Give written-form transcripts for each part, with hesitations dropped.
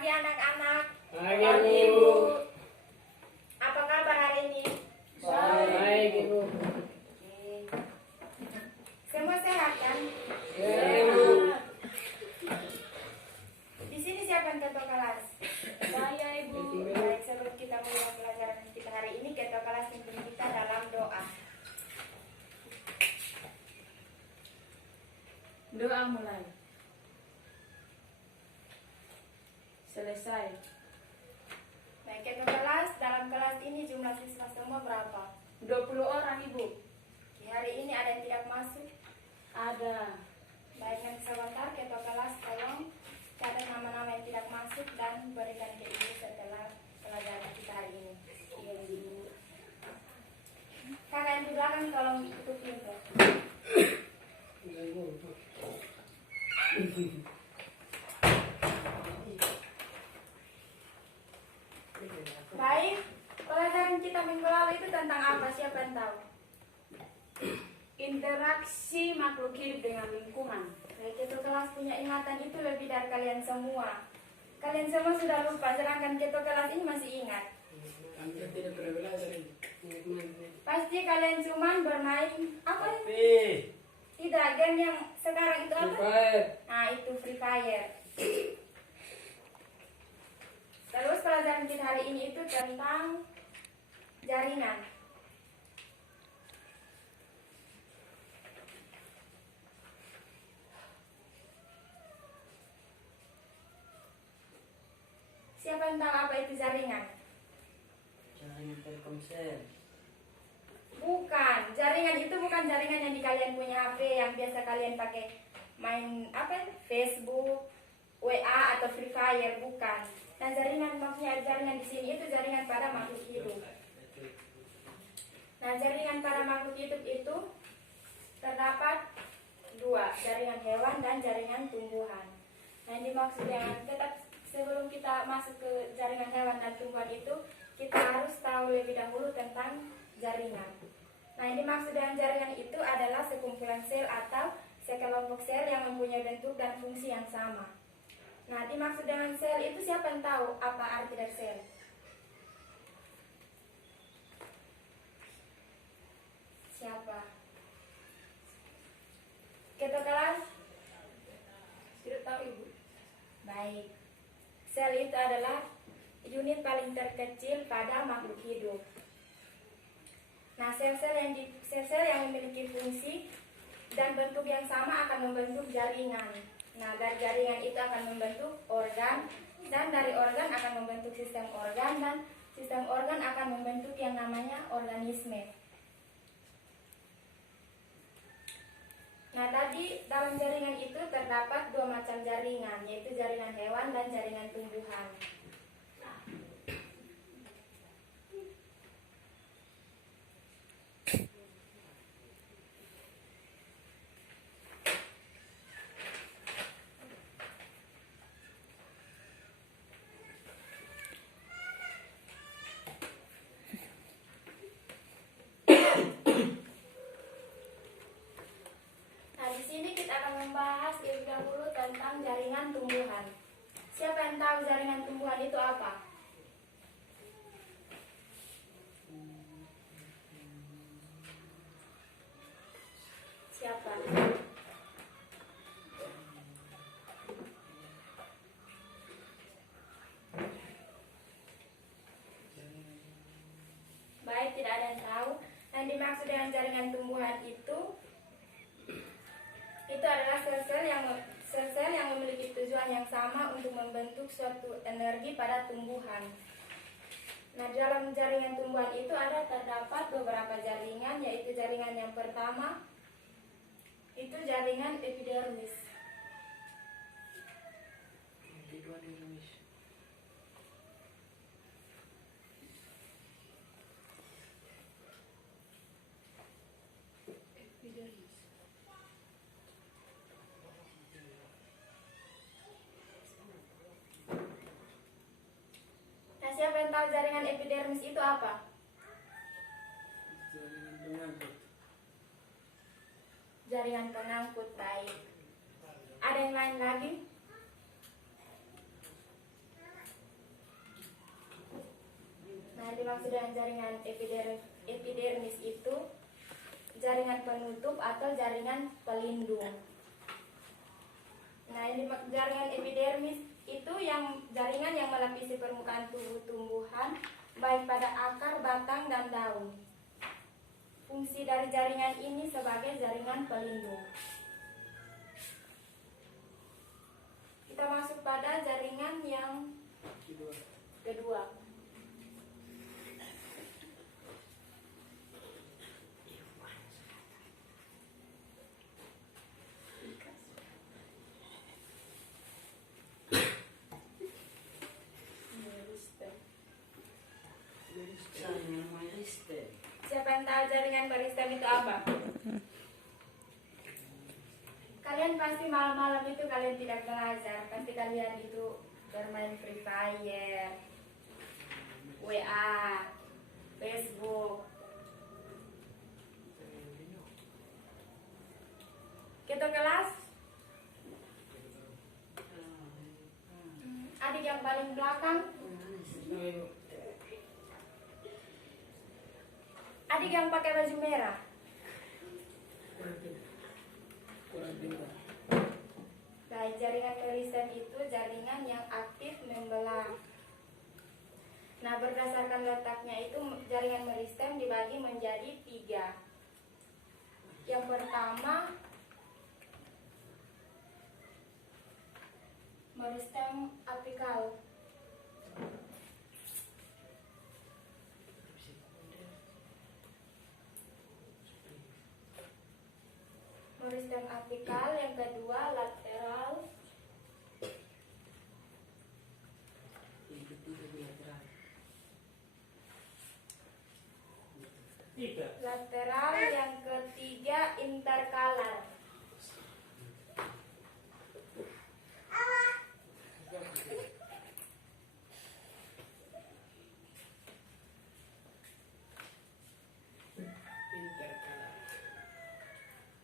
Pagi anak-anak. Pagi Ibu. Apa kabar hari ini? Baik Ibu. Oke. Semua sehat kan? Ya Ibu. Di sini siapa yang ketua kelas? Saya Ibu. Baik, sebelum kita mulai pelajaran kita hari ini, ketua kelas pimpin kita dalam doa. Doa mulai. Selesai. Baik, ketua kelas, dalam kelas ini jumlah siswa semua berapa? 20 orang Ibu. Di hari ini ada yang tidak masuk? Ada. Baik, nanti sebentar ketua kelas tolong catat nama-nama yang tidak masuk dan berikan ke ibu setelah pelajaran kita hari ini. Iya Ibu. Kakak yang di belakang tolong tutup pintu. Baik, pelajaran kita minggu lalu itu tentang apa? Siapa yang tahu? Interaksi makhluk hidup dengan lingkungan. Baik, ketua kelas punya ingatan itu lebih dari kalian semua. Kalian semua sudah lupa, sedangkan ketua kelas ini masih ingat. Hampir tidak pernah belajar ini. Pasti kalian cuma bermain apa? Tidak, game yang sekarang itu apa? Nah, itu Free Fire. Terus pelajaran kita hari ini itu tentang jaringan. Siapa yang tahu apa itu jaringan? Jaringan Telkomsel. Bukan, jaringan itu bukan jaringan yang di kalian punya HP yang biasa kalian pakai main apa? Facebook, WA atau Free Fire, bukan. Nah, jaringan maksudnya jaringan di sini itu jaringan pada makhluk hidup. Nah, jaringan pada makhluk hidup itu terdapat dua, jaringan hewan dan jaringan tumbuhan. Nah, yang dimaksud dengan tetap sebelum kita masuk ke jaringan hewan dan tumbuhan itu, kita harus tahu lebih dahulu tentang jaringan. Nah, yang dimaksud dengan jaringan itu adalah sekumpulan sel atau sekelompok sel yang mempunyai bentuk dan fungsi yang sama. Nah, dimaksud dengan sel itu siapa yang tahu apa arti dari sel? Siapa? Ketua kelas? Tidak tahu Ibu. Baik. Sel itu adalah unit paling terkecil pada makhluk hidup. Nah, sel-sel yang memiliki fungsi dan bentuk yang sama akan membentuk jaringan. Nah, dari jaringan itu akan membentuk organ, dan dari organ akan membentuk sistem organ, dan sistem organ akan membentuk yang namanya organisme. Nah, tadi dalam jaringan itu terdapat dua macam jaringan, yaitu jaringan hewan dan jaringan tumbuhan. Nah, di sini kita akan membahas lebih dahulu tentang jaringan tumbuhan. Siapa yang tahu jaringan tumbuhan itu apa? Siapa? Baik, tidak ada yang tahu. Yang dimaksud dengan jaringan tumbuhan itu adalah sel-sel yang memiliki tujuan yang sama untuk membentuk suatu energi pada tumbuhan. Nah, dalam jaringan tumbuhan itu terdapat beberapa jaringan, yaitu jaringan yang pertama itu jaringan epidermis. Nah, siapa yang tahu jaringan epidermis itu apa? Jaringan pengangkut. Jaringan pengangkut, baik. Ada yang lain lagi? dimaksud dengan jaringan epidermis itu jaringan penutup atau jaringan pelindung. Nah, jaringan epidermis itu yang jaringan yang melapisi permukaan tubuh tumbuhan baik pada akar, batang, dan daun. Fungsi dari jaringan ini sebagai jaringan pelindung. Kita masuk pada jaringan yang kedua. Jaringan meristem. Siapa yang tahu jaringan meristem itu apa? Kalian pasti malam-malam itu kalian tidak belajar, pasti kalian itu bermain Free Fire, WA, Facebook. Kita kelas? Adik yang paling belakang, adik yang pakai baju merah. Baik, jaringan meristem itu jaringan yang aktif membelah. Nah, berdasarkan letaknya itu jaringan meristem dibagi menjadi 3. Yang pertama, meristem apikal. Meristem apikal, yang kedua lateral. Yang ketiga bilateral. Lateral, yang ketiga interkalar.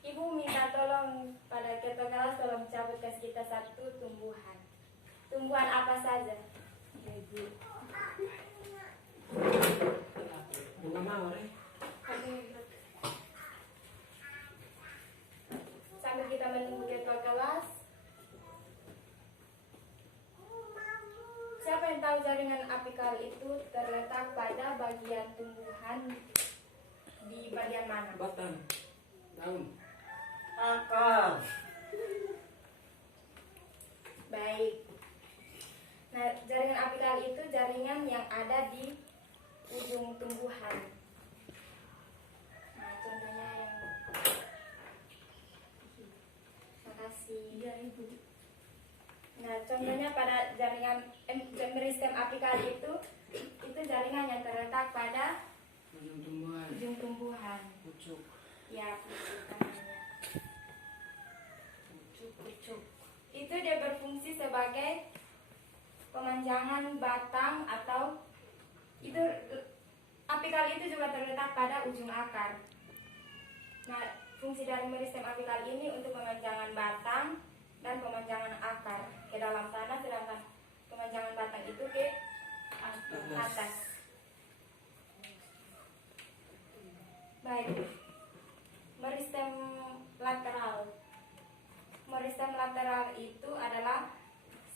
Ibu minta tolong pada ketua kelas tolong cabut ke kita satu tumbuhan. Tumbuhan apa saja? Bunga mawar eh. Sambil kita menunggu ketua kelas. Siapa yang tahu jaringan apikal itu terletak pada bagian tumbuhan di bagian mana? Batang. Daun. Akar. Baik. Nah, jaringan apikal itu jaringan yang ada di ujung tumbuhan. Nah, contohnya yang makasih. Iya, Ibu. Nah, contohnya pada jaringan meristem apikal itu jaringan yang terletak pada Ujung tumbuhan. ujung tumbuhan. Pucuk. Ya, pucuk namanya. Pucuk. Itu dia berfungsi sebagai pemanjangan batang atau itu apikal itu juga terletak pada ujung akar. Nah, fungsi dari meristem apikal ini untuk pemanjangan batang dan pemanjangan akar ke dalam tanah, sedangkan pemanjangan batang itu ke atas. Baik. Meristem lateral. Meristem lateral itu adalah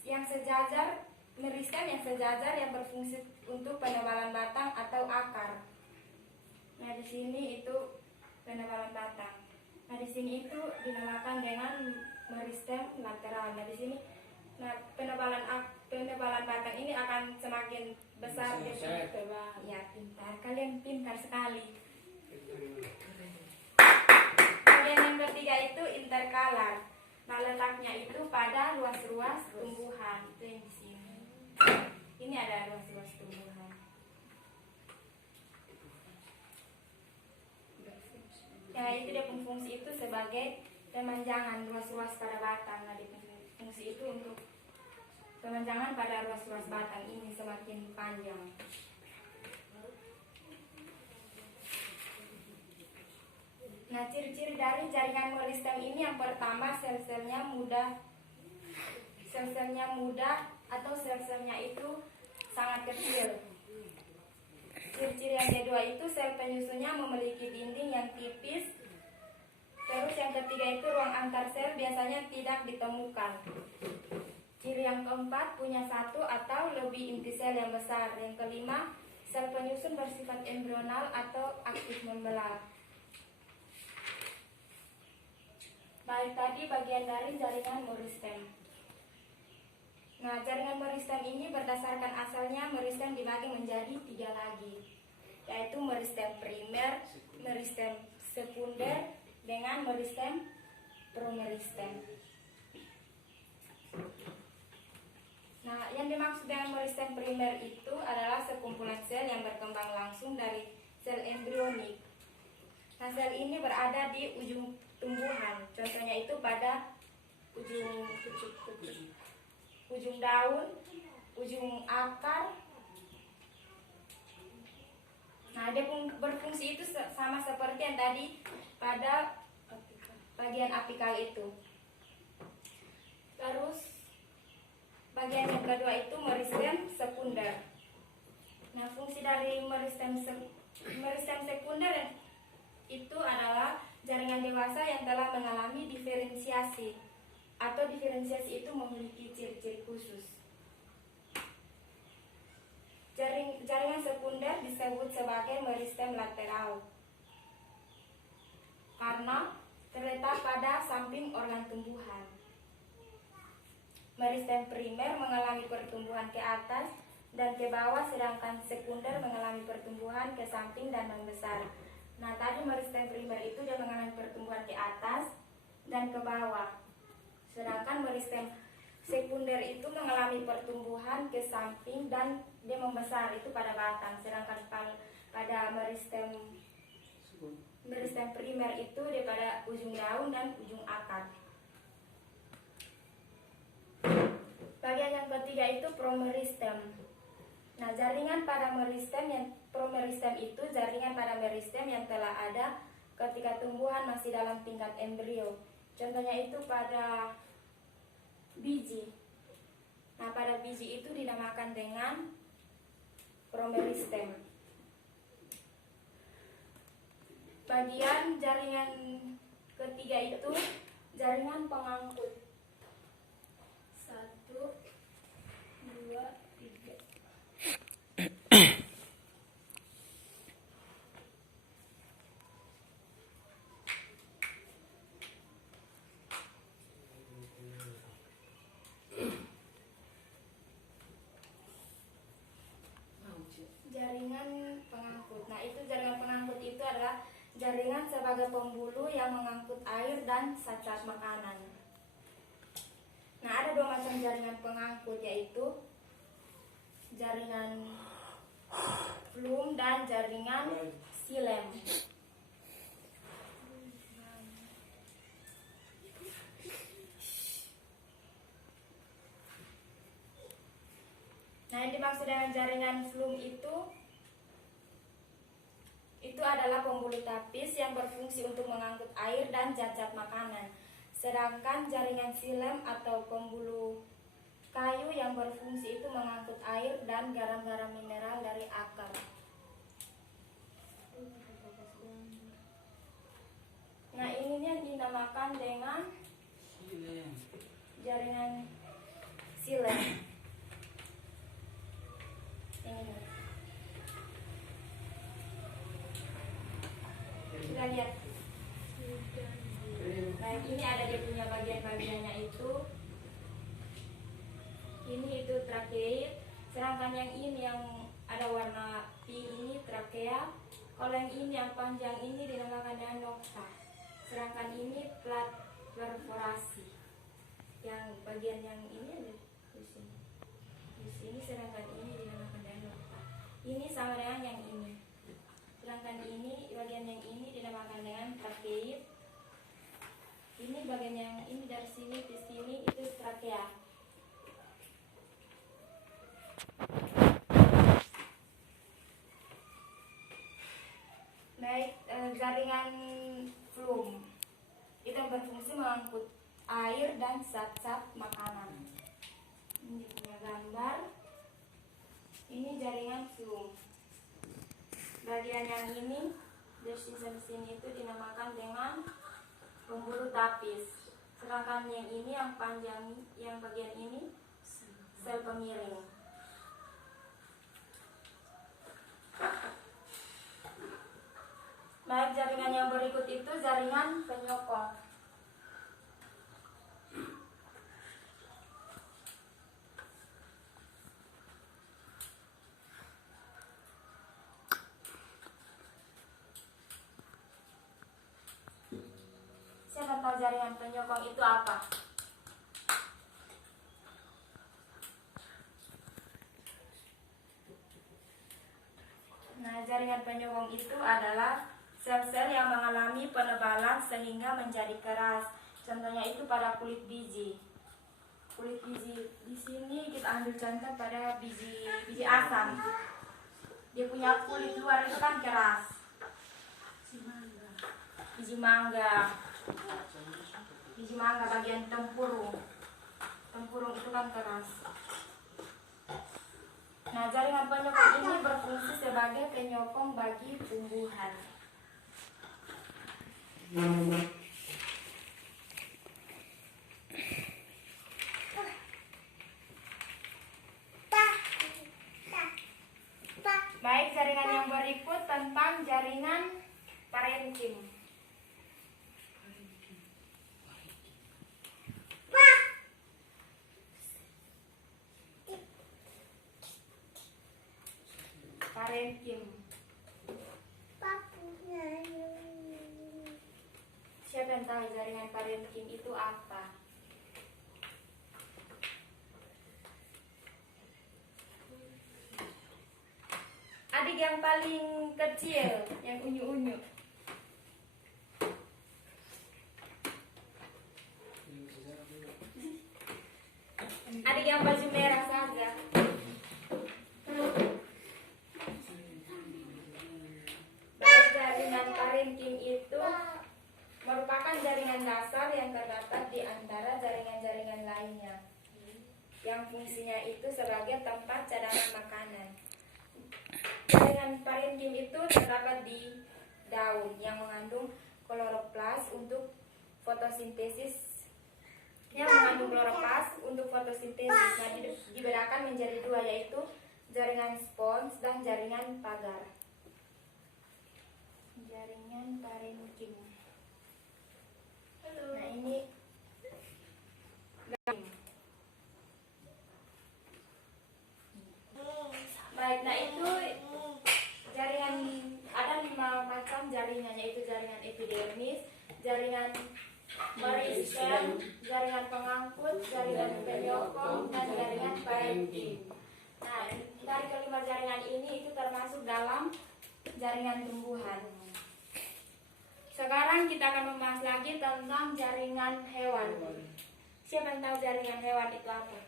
yang sejajar, meristem yang sejajar yang berfungsi untuk penebalan batang atau akar. Nah, di sini itu penebalan batang. Nah, di sini itu dinamakan dengan meristem lateral. Nah, di sini penebalan batang ini akan semakin besar. Ya, pintar. Kalian pintar sekali. Kemudian yang ketiga itu interkalar. Nah, letaknya itu pada ruas-ruas tumbuhan. Itu yang di sini. Ini ada ruas-ruas tumbuhan. Ya, itu dia fungsi itu sebagai pemanjangan ruas-ruas pada batang. Nah, fungsi itu untuk pemanjangan pada ruas-ruas batang ini semakin panjang. Nah, ciri-ciri dari jaringan meristem ini yang pertama sel-selnya mudah atau sel-selnya itu sangat kecil. Ciri-ciri yang kedua itu sel penyusunnya memiliki dinding yang tipis. Terus yang ketiga itu ruang antar sel biasanya tidak ditemukan. Ciri yang keempat punya satu atau lebih inti sel yang besar. Yang kelima, sel penyusun bersifat embrional atau aktif membelah. Baik, tadi bagian dari jaringan meristem. Nah, jaringan meristem ini berdasarkan asalnya meristem dibagi menjadi 3 lagi, yaitu meristem primer, meristem sekunder, dengan meristem promeristem. Nah, yang dimaksud dengan meristem primer itu adalah sekumpulan sel yang berkembang langsung dari sel embrionik. Nah, sel ini berada di ujung tumbuhan, contohnya itu pada ujung daun, ujung akar. Nah, dia berfungsi itu sama seperti yang tadi pada bagian apikal itu. Terus bagian yang kedua itu meristem sekunder. Nah, fungsi dari meristem sekunder itu adalah jaringan dewasa yang telah mengalami diferensiasi, atau diferensiasi itu memiliki ciri-ciri khusus. Jaringan sekunder disebut sebagai meristem lateral karena terletak pada samping organ tumbuhan. Meristem primer mengalami pertumbuhan ke atas dan ke bawah, sedangkan sekunder mengalami pertumbuhan ke samping dan membesar. Nah, tadi meristem primer itu dia mengalami pertumbuhan ke atas dan ke bawah, sedangkan meristem sekunder itu mengalami pertumbuhan ke samping dan dia membesar itu pada batang, sedangkan pada meristem primer itu dia pada ujung daun dan ujung akar. Bagian yang ketiga itu promeristem. Nah, jaringan pada promeristem itu jaringan pada meristem yang telah ada ketika tumbuhan masih dalam tingkat embrio. Contohnya itu pada biji. Nah, pada biji itu dinamakan dengan promeristem. Bagian jaringan ketiga itu jaringan pengangkut. 1, 2, 3. Jaringan pengangkut. Nah, itu jaringan pengangkut itu adalah jaringan sebagai pembuluh yang mengangkut air dan zat-zat makanan. Nah, ada 2 macam jaringan pengangkut, yaitu jaringan flum dan jaringan silem. Nah, yang dimaksud dengan jaringan flum itu adalah pembuluh tapis yang berfungsi untuk mengangkut air dan zat-zat makanan. Sedangkan jaringan silem atau pembuluh kayu yang berfungsi itu mengangkut air dan garam-garam mineral dari akar. Nah, ininya dinamakan dengan jaringan silem. Ini. Kita lihat. Baik, ini ada dia punya bagian-bagiannya itu. Ini itu trakeid, sedangkan yang ini yang ada warna pink ini trakea. Kalau yang ini yang panjang ini dinamakan dengan nokta. Sedangkan ini plat perforasi. Yang bagian yang ini ada di sini. Di sini, sedangkan ini dinamakan dengan nokta. Ini sama dengan yang ini. Sedangkan ini bagian yang ini dinamakan dengan trakeid. Ini bagian yang ini dari sini ke sini itu trakea. Baik, jaringan flum itu yang berfungsi mengangkut air dan zat-zat makanan. Ini punya gambar. Ini jaringan flum. bagian yang ini di sini itu dinamakan dengan pembuluh tapis. Sedangkan yang ini yang panjang, yang bagian ini sel pengiring. Baik, jaringan yang berikut itu jaringan penyokong. Siapa tahu jaringan penyokong itu apa? Nah, jaringan penyokong itu adalah sel-sel yang mengalami penebalan sehingga menjadi keras. Contohnya itu pada kulit biji. Kulit biji di sini kita ambil contoh pada biji asam. Dia punya kulit luar itu kan keras. Biji mangga. Biji mangga bagian tempurung. Tempurung itu kan keras. Nah, jaringan penyokong ini berfungsi sebagai penyokong bagi tumbuhan. Baik, jaringan yang berikut tentang jaringan parenkim. Parenkim. Siapa yang tahu jaringan parenkim itu apa? Adik yang paling kecil, yang unyu-unyu. Adik yang baju merah saja. Baik, jaringan parenkim itu merupakan jaringan dasar yang terdapat di antara jaringan-jaringan lainnya, yang fungsinya itu sebagai tempat cadangan makanan. Jaringan parenkim itu terdapat di daun yang mengandung kloroplas untuk fotosintesis. Yang mengandung kloroplas untuk fotosintesis. Nah, dibedakan menjadi dua, yaitu jaringan spons dan jaringan pagar. Jaringan parenkim. Nah, ini baik, nah itu jaringan, ada 5 macam jaringan, yaitu jaringan epidermis, jaringan meristem, jaringan pengangkut, jaringan penyokong, dan jaringan parenkim. Nah, dari kelima jaringan ini itu termasuk dalam jaringan tumbuhan. Sekarang kita akan membahas lagi tentang jaringan hewan. Siapa yang tahu jaringan hewan itu apa?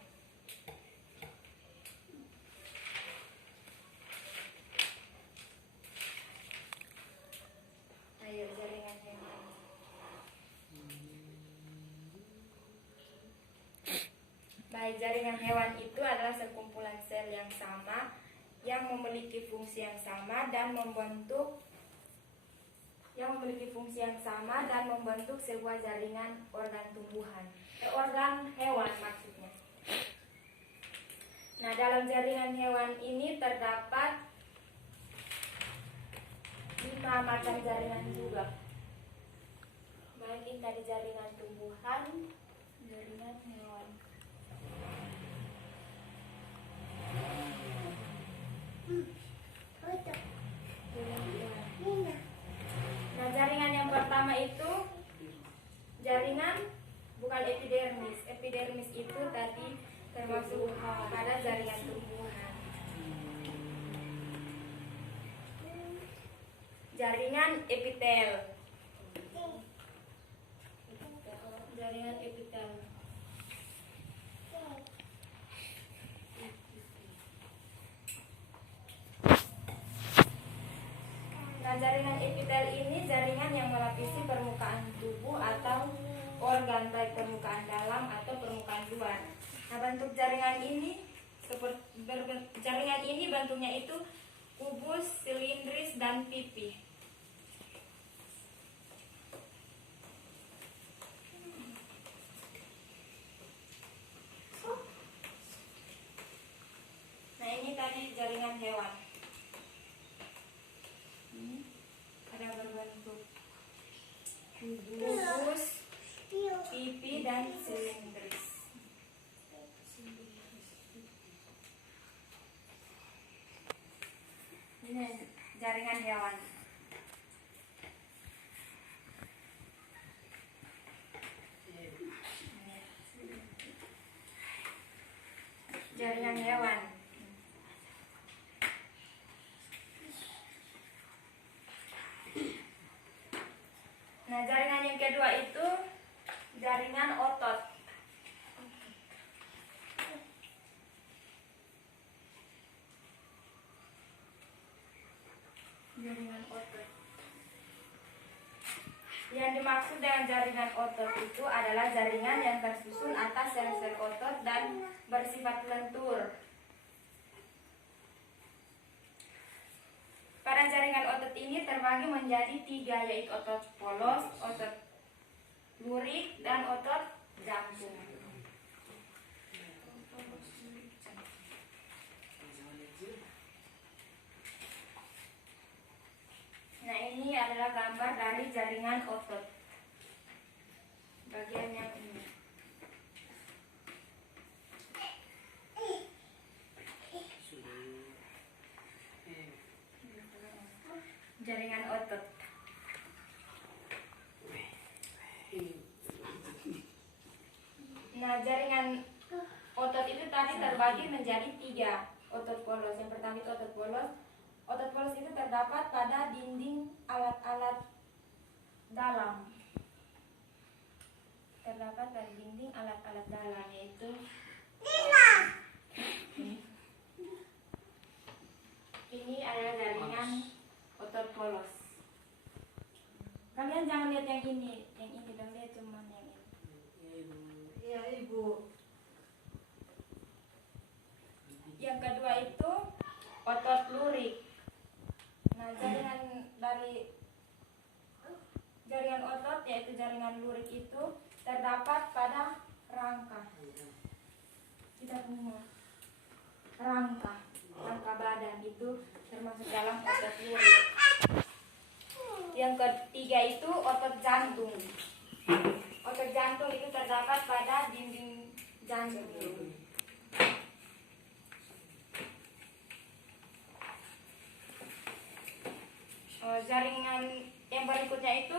Ayo, jaringan hewan. Baik, jaringan hewan itu adalah sekumpulan sel yang sama, yang memiliki fungsi yang sama dan membentuk sebuah jaringan organ tumbuhan, organ hewan maksudnya. Nah, dalam jaringan hewan ini terdapat 5 macam jaringan juga. Baik, ini tadi jaringan tumbuhan, jaringan hewan. Nah, jaringan yang pertama itu jaringan bukan epidermis. Epidermis itu tadi termasuk pada jaringan tumbuhan. Jaringan epitel. Jaringan epitel. Nah, jaringan epitel ini jaringan yang melapisi permukaan tubuh atau organ, baik permukaan dalam atau permukaan luar. Nah, bentuk jaringan ini bentuknya itu kubus, silindris, dan pipih. Nah, ini tadi jaringan hewan. Ini ada berbentuk kubus, pipi, dan silindris. Ini jaringan hewan. Jaringan hewan. Nah, jaringan yang kedua itu jaringan otot. Jaringan otot. Yang dimaksud dengan jaringan otot itu adalah jaringan yang tersusun atas sel-sel otot dan bersifat lentur. Pada jaringan otot ini terbagi menjadi 3, yaitu otot polos, otot lurik, dan otot jantung. Nah, ini adalah gambar dari jaringan otot. Bagian yang ini. Jaringan otot. Nah, jaringan otot itu tadi terbagi menjadi 3. Otot polos. Yang pertama itu otot polos. Otot polos itu terdapat pada dinding alat-alat dalam. Terdapat pada dinding alat-alat dalam, yaitu ini adalah jaringan otot polos. Kalian jangan lihat yang ini dong, lihat cuma yang ini. Iya, Ibu. Yang kedua itu otot lurik. Nah, jaringan otot yaitu jaringan lurik itu terdapat pada rangka. Kita punya rangka badan itu termasuk dalam otot lurik. Yang ketiga itu otot jantung. Otot jantung itu terdapat pada dinding jantung. Jaringan yang berikutnya itu